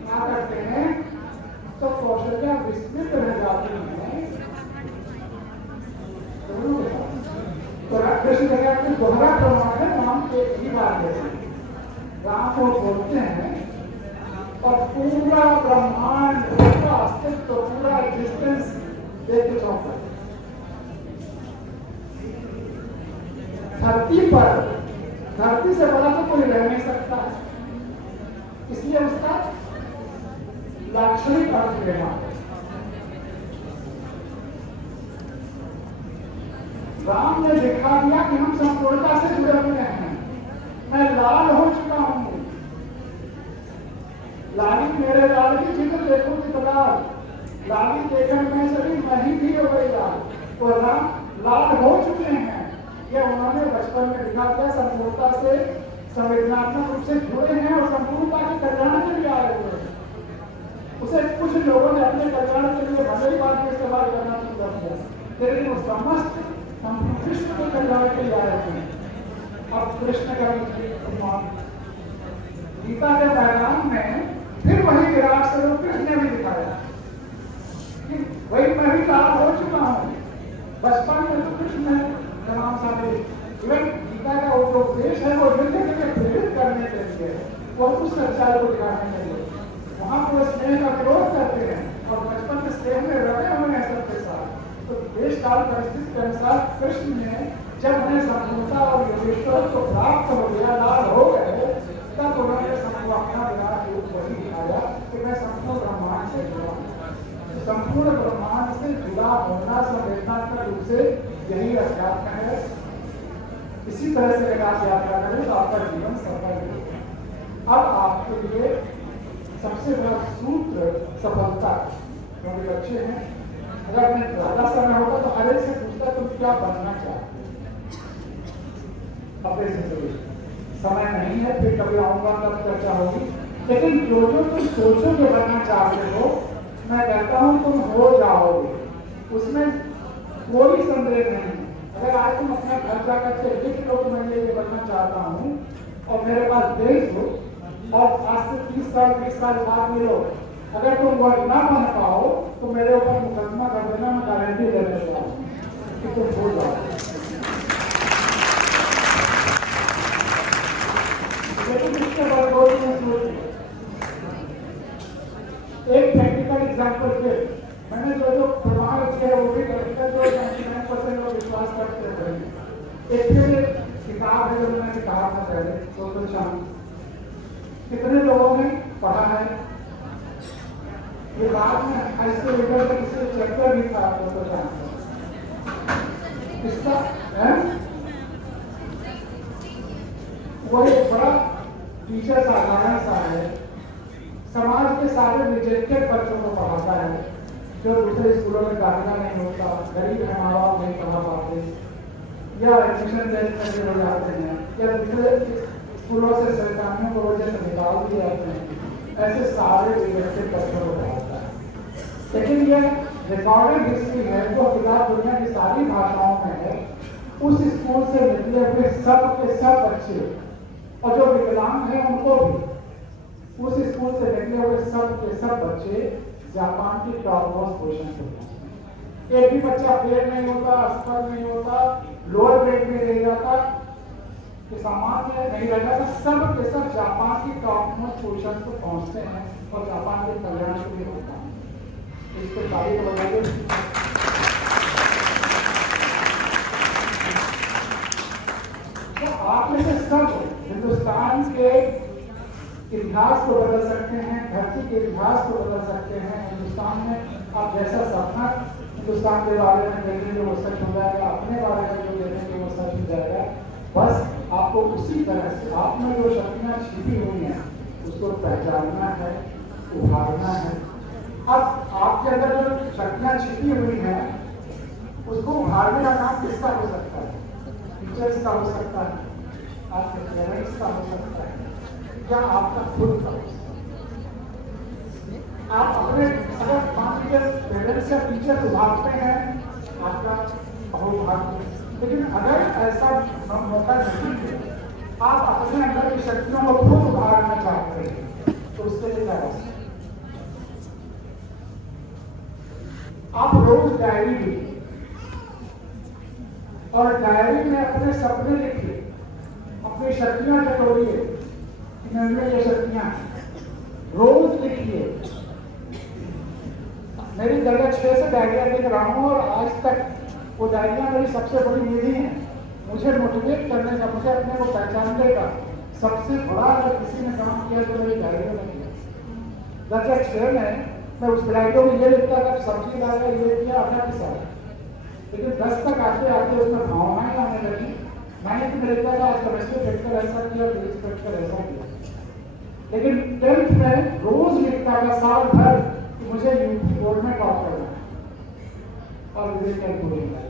क्या करते हैं, तो कौशल्या विस्मित रह जाती है। तो कृष्ण कहते हैं दोहरा प्रमाण है, राम के ही बात है। राम को बोलते हैं और पूरा ब्रह्मांड, पूरा अस्तित्व, पूरा एग्जिस्टेंस देख के चौंक गए। धरती पर, धरती से बड़ा तो कोई रह नहीं सकता है, इसलिए उसका लाक्षणिक अर्थ लेना। राम ने दिखा दिया कि हम संपूर्णता से जुड़े हुए हैं। मैं लाल हो चुका हूं, लाली मेरे लाल की जिद देखो कि लाल, लाली देखकर मैं सभी नहीं भी हो गई लाल, और राम लाल हो चुके हैं। ये उन्होंने बचपन में लिखा था, संपूर्णता से संवेदनात्मक रूप से जुड़े हैं और संपूर्णता के कल्याण के लिए आए हुए हैं। उसे कुछ लोगों ने अपने कल्याण के लिए भले ही बात में इस्तेमाल करना शुरू कर दिया, लेकिन वो समस्त हम कृष्ण के कल्याण के लिए आए हुए हैं। अब कृष्ण का गीता के पैगाम में फिर वही विराट स्वरूप कृष्ण ने भी दिखाया कि वही मैं भी लाभ हो चुका हूँ। बचपन में तो कृष्ण तमाम सारे इवन गीता का वो जो उपदेश है वो युद्ध के लिए प्रेरित करने के लिए, वो उस सच्चाई को दिखाने के लिए वहाँ पर स्नेह का विरोध करते हैं और बचपन के स्नेह में रमे हुए हैं सबके साथ। तो देश काल परिस्थिति के अनुसार कृष्ण ने जब उन्हें संपूर्णता और योगेश्वर को प्राप्त हो गया, लाभ हो गए, तब उन्होंने सबको अपना विराट रूप वही दिखाया कि मैं संपूर्ण ब्रह्मांड से जुड़ा हूँ। संपूर्ण ब्रह्मांड से जुड़ा होना संवेदनात्मक रूप से यही अध्यात्म है। इसी तरह से अगर आप यात्रा करें तो आपका जीवन सफल होगा। अब आपके लिए सबसे बड़ा सूत्र सफलता, क्योंकि बच्चे हैं, अगर मैं ज्यादा समय होगा तो हर एक से पूछता तुम क्या बनना चाहते, अपने से समय नहीं है, फिर कभी आऊंगा तब चर्चा होगी। लेकिन जो जो तुम सोचो के बनना चाहते हो, मैं कहता हूं तुम हो जाओगे, उसमें कोई संदेह नहीं। अगर आज तुम अपना घर जाकर के लिख लो कि मैं ये बनना चाहता हूँ और मेरे पास देश हो और आज से 30 साल 20 साल बाद मिलो, अगर तुम वो ना बन पाओ तो मेरे ऊपर मुकदमा कर देना, मैं गारंटी दे देता हूँ कि तुम हो जाओ। लेकिन इसके बाद एक प्रैक्टिकल एग्जाम्पल पे मैंने जो प्रमाण किया वो भी प्रैक्टिकल, जो 99% लोग विश्वास करते हैं। एक किताब है जो मैंने कहा था पहले, तो शाम कितने लोगों ने पढ़ा है? ये बाद में हाई स्कूल लेवल तक इसके चैप्टर भी था, तो शाम इसका है वो एक बड़ा टीचर साधारण सा है, समाज के सारे रिजेक्टेड बच्चों को पढ़ाता है, जो दूसरे स्कूलों में दाखिला नहीं होता, गरीब है, माँ बाप नहीं पढ़ा पाते या एडमिशन टेस्ट करके हो जाते हैं या दूसरे स्कूलों से सरकारियों को वजह से निकाल दिए जाते हैं। ऐसे सारे रिजेक्टेड बच्चों को पढ़ाता है। लेकिन यह रिकॉर्डेड हिस्ट्री है जो किताब दुनिया की सारी भाषाओं में है। उस स्कूल से निकले हुए सब के सब बच्चे और जो विकलांग है उनको भी, उस स्कूल से निकले हुए सब के सब बच्चे जापान की टॉप मोस्ट पोजीशन पे पहुंचते हैं। एक भी बच्चा फेल नहीं होता, असफल नहीं होता, लोअर ग्रेड में रह जाता, सामान्य नहीं रह जाता, सब के सब जापान की टॉप मोस्ट पोजीशन पे पहुंचते हैं और जापान के कल्याण के लिए होता है। इस पर तारीफ लगाइए। तो आप में से सब हिंदुस्तान के इतिहास को बदल सकते हैं, धरती के इतिहास को बदल सकते हैं। हिंदुस्तान में आप जैसा सपना हिंदुस्तान के बारे में देखेंगे वो सच हो जाएगा, अपने बारे में जो देखेंगे वो सच हो जाएगा। बस आपको उसी तरह से आप में जो शक्तियाँ छिपी हुई हैं उसको पहचानना है, उभारना है। अब आपके अंदर जो शक्तियाँ छिपी हुई हैं उसको उभारने का काम किसका हो सकता है? टीचर्स का हो सकता है, आपके पेरेंट्स का हो सकता है, या आपका खुद का। आप अपने अगर 5 पेरेंट्स या टीचर उभारते हैं आपका बहुत भाग्य, लेकिन अगर ऐसा मौका नहीं है, आप अपने अंदर की शक्तियों को खुद उभारना चाहते हैं तो उसके लिए क्या कर सकते? आप रोज डायरी लिखिए और डायरी में अपने सपने लिखिए, अपनी शक्तियां टटोलिए, इनमें ये शक्तियां रोज लिखिए। मेरी जगह 6 से डायरिया लिख रहा हूँ और आज तक वो डायरिया मेरी सबसे बड़ी निधि है। मुझे मोटिवेट करने का, मुझे अपने को पहचानने का सबसे बड़ा अगर किसी ने काम किया तो मेरी डायरिया में किया। दर्जा 6 में मैं उस डायरियों में ये लिखता था सब्जी लाया, ये किया, अपना किसा। लेकिन 10 तक आते आते उसमें भावनाएं आने लगी। मैंने तो लिखता था आज केमिस्ट्री फेंककर ऐसा किया, फिजिक्स फेंककर ऐसा किया। लेकिन 10th में रोज लिखता था, साल भर कि मुझे यूपी बोर्ड में टॉप करना है और मुझे क्या बोलेंगे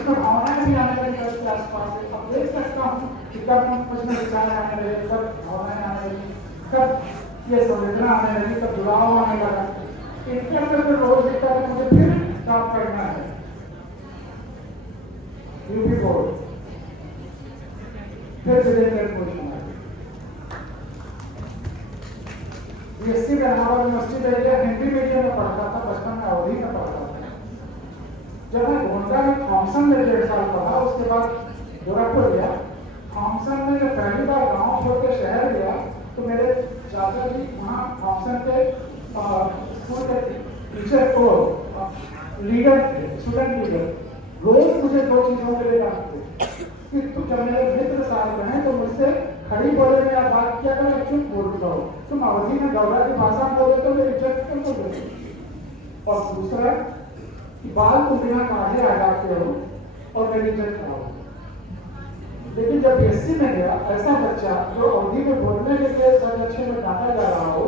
इसमें भावनाएं भी आने लगी घर के आसपास से। अब देख सकता हूँ कि कब कुछ में विचार आने लगे, कब भावनाएं आने लगी, कब ये संवेदना आने लगी, कब जुड़ाव आने लगा। इनके अंदर जो रोज दिखता है मुझे फिर टॉप करना है यूपी बोर्ड, फिर पोजिशन है। बीएससी में इलाहाबाद यूनिवर्सिटी में हिंदी मीडियम में पढ़ता था, बचपन में अवधि में पढ़ता था। जब मैं गोंडा में थॉमसन में 1.5 साल पढ़ा, उसके बाद गोरखपुर गया। थॉमसन में जब पहली बार गांव छोड़ के शहर गया तो मेरे चाचा जी वहाँ थॉमसन के स्कूल के टीचर को लीडर थे, स्टूडेंट लीडर। रोज मुझे 2 चीजों के लिए डांटते कि तुम जब मेरे मित्र साथ में हैं तो मुझसे खड़ी बोले में आप बात किया करो, चुप बोल रहो, तुम अवधि में गौरा की भाषा में बोले तो मेरी इज्जत क्यों बोले। और दूसरा कि बाल को बिना काढ़े आ जाते हो और मेरी इज्जत कराओ। लेकिन जब बीएससी में गया, ऐसा बच्चा जो अवधि में बोलने के लिए संरक्षण में डांटा जा रहा हो,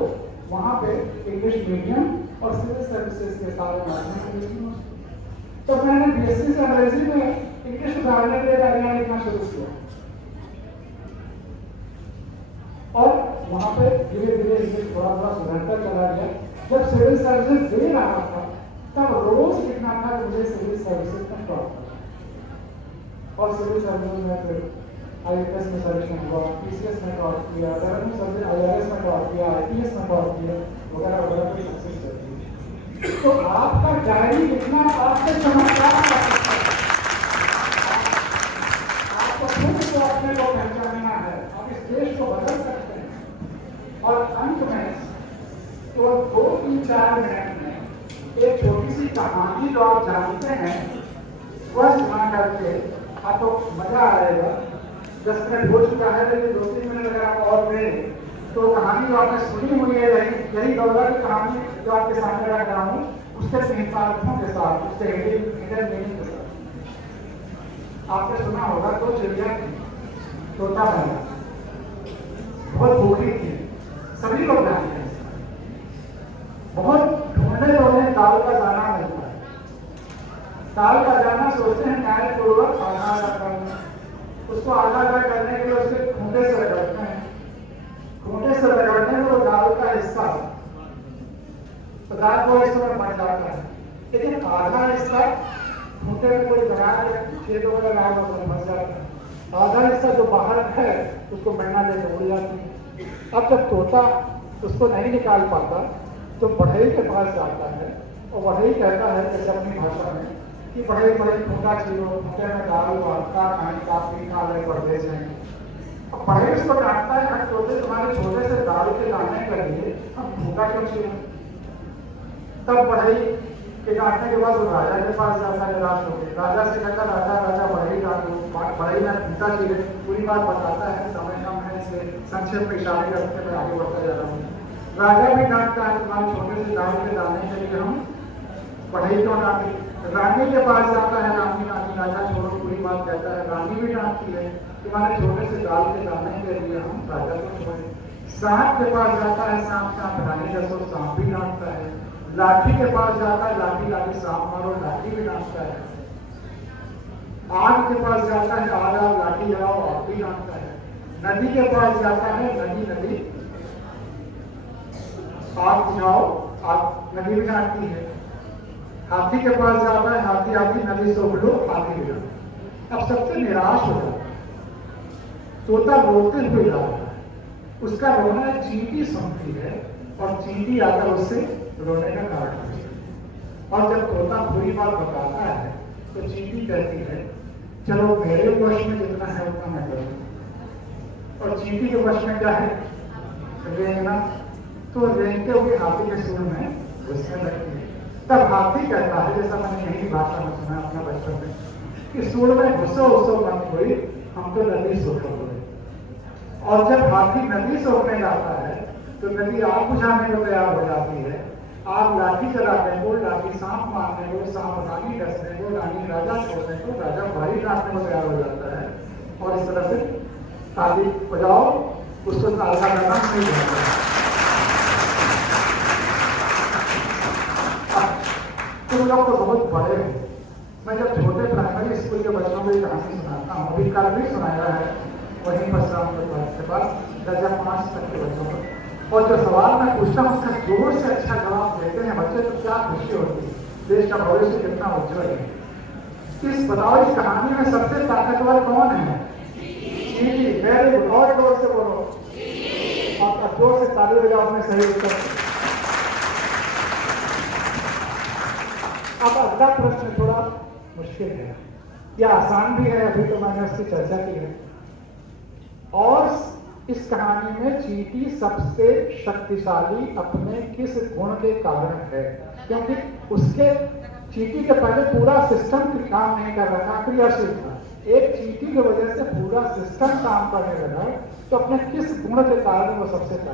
वहां पे इंग्लिश मीडियम और सिविल सर्विसेज के सारे माध्यम। तो मैंने बीएससी से अंग्रेजी में इंग्लिश उतारने के लिए डायरिया लिखना शुरू किया और वहां पे धीरे धीरे इंग्लिश थोड़ा थोड़ा सुधरता चला गया। जब सिविल सर्विसेज दे रहा था तब रोज लिखना था कि मुझे सिविल सर्विसेज में टॉप करना और सिविल सर्विसेज में फिर IAS में सिलेक्शन हुआ, PCS में टॉप किया, रेवेन्यू सर्विस IRS में टॉप किया, IPS में टॉप किया वगैरह वगैरह की सक्सेस करती है। तो आपका डायरी लिखना आपके चमत्कार का सकता है। आपको खुद को अपने को पहचानना है, आप इस देश को बदल सकते हैं। और अंत में तो 2, 3, 4 मिनट में एक छोटी सी कहानी जो आप जानते हैं वह सुना करके आपको मजा आएगा। 10 मिनट हो चुका है, लेकिन 2-3 मिनट अगर आप और दें तो कहानी जो आपने सुनी हुई है यही गौरव की कहानी जो आपके सामने रख रहा हूँ, उसके 3 पार्टों के साथ, उसके हिडन मीनिंग के साथ। आपने सुना होगा 2 चिड़िया थी, तोता बना, बहुत भूखी थी, सभी लोग जानते हैं, बहुत ढूंढने तो उन्हें दाल का दाना मिलता है। दाल का दाना सोचते हैं न्यायपूर्वक आधा करना, उसको आधा करने के लिए उसके खूंटे से रगड़ते हैं, खूंटे से रगड़ने में वो दाल का हिस्सा तो दाल को हिस्सा में बन जाता है, लेकिन आधा हिस्सा खूंटे में कोई बना या खेत वगैरह लगा हुआ तो बच जाता है। आधा हिस्सा जो बाहर है उसको बढ़ना लेकर उड़ जाती है। अब जब तोता उसको नहीं निकाल पाता तो बढ़ई के पास जाता है और बढ़ई कहता है जैसे अपनी भाषा में कि बढ़ई बढ़ई खूंटा छीलो, खूंटे में डालो, हल्का खाएं, काफी खा ले, परदेश जाएंगे। अब बढ़ई उसको डांटता है, तोते तुम्हारे छोटे से दाल के लाने के लिए हम खूंटा क्यों छीलो। तब बढ़ई के डांटने के बाद वो राजा के पास जाता है, निराश होकर राजा से कहता राजा राजा बढ़ई डालो, बढ़ई में खूंटा छीले, पूरी बात बताता है। समय कम है इसलिए संक्षेप में इशारे करते मैं आगे बढ़ता जा रहा हूँ। राजा भी डांटता है तुम्हारे छोटे से दाल के लाने के लिए हम बढ़ई क्यों डांटे। रानी के पास जाता है, रानी रानी राजा छोड़ो पूरी बात कहता है, रानी भी डांटती है तुम्हारे छोटे से दाल के लाने के लिए हम राजा को छोड़े। सांप के पास जाता है, सांप सांप रानी जैसो, सांप भी डांटता है। लाठी के पास जाता है, लाठी लाठी सांप मारो, लाठी भी डांटता है। आग के पास जाता है, आग आग लाठी जलाओ, आग भी डांटता है। नदी के पास जाता है, नदी नदी आग बुझाओ, आग नदी भी डांटती है। हाथी के पास जाता है, हाथी हाथी नदी सोख लो, हाथी भी डांटता है। अब सबसे निराश हो जाता है, तोता रोते हुए जा रहा है, उसका रोना चींटी सुनती है और चींटी आकर उससे रोने का कारण है। और जब तोता पूरी बात बताता है तो चींटी कहती है चलो मेरे वश में जितना है उतना मैं करूँ। और चींटी के वश में क्या है, रेंगना। तो रेंगते हुए हाथी के सूंड में घुसने लगती है। तब हाथी कहता है, जैसा मैंने यही भाषा में सुना अपना बचपन में, कि सूंड में घुसो उसो मत हुई, हम तो नदी सोख हो गए। और जब हाथी नदी सोखने जाता है तो नदी आग बुझाने को तैयार हो जाती है। आग लाठी चलाने को, लाठी सांप मारने को, सांप रानी डसने को, रानी राजा छोड़ने को, राजा भारी काटने को तैयार हो जाता है। और इस तरह से ताली बजाओ, उसको अलगा करना नहीं होता। तुम लोग तो बहुत बड़े हो, मैं जब छोटे प्राइमरी स्कूल के बच्चों को ये कहानी सुनाता हूँ, अभी कल भी सुनाया है वहीं परशुराम के पास दर्जा 5 तक के बच्चों को, और जो सवाल मैं पूछता हूँ उसका जोर से अच्छा जवाब देते हैं बच्चे, तो क्या खुशी होती है, देश का भविष्य कितना उज्जवल है। इस बताओ इस कहानी में सबसे ताकतवर कौन है? चींटी। वेरी गुड, और जोर से बोलो, और जोर से ताली बजाओ अपने सही उत्तर। अब अगला प्रश्न थोड़ा मुश्किल है या आसान भी है, अभी तो मैंने उसकी चर्चा की है। और इस कहानी में चींटी सबसे शक्तिशाली अपने किस गुण के कारण है? क्योंकि उसके चींटी के पहले पूरा सिस्टम काम नहीं कर रहा था, क्रियाशील था। एक चींटी की वजह से पूरा सिस्टम काम करने लगा, तो अपने किस गुण के कारण वो सबसे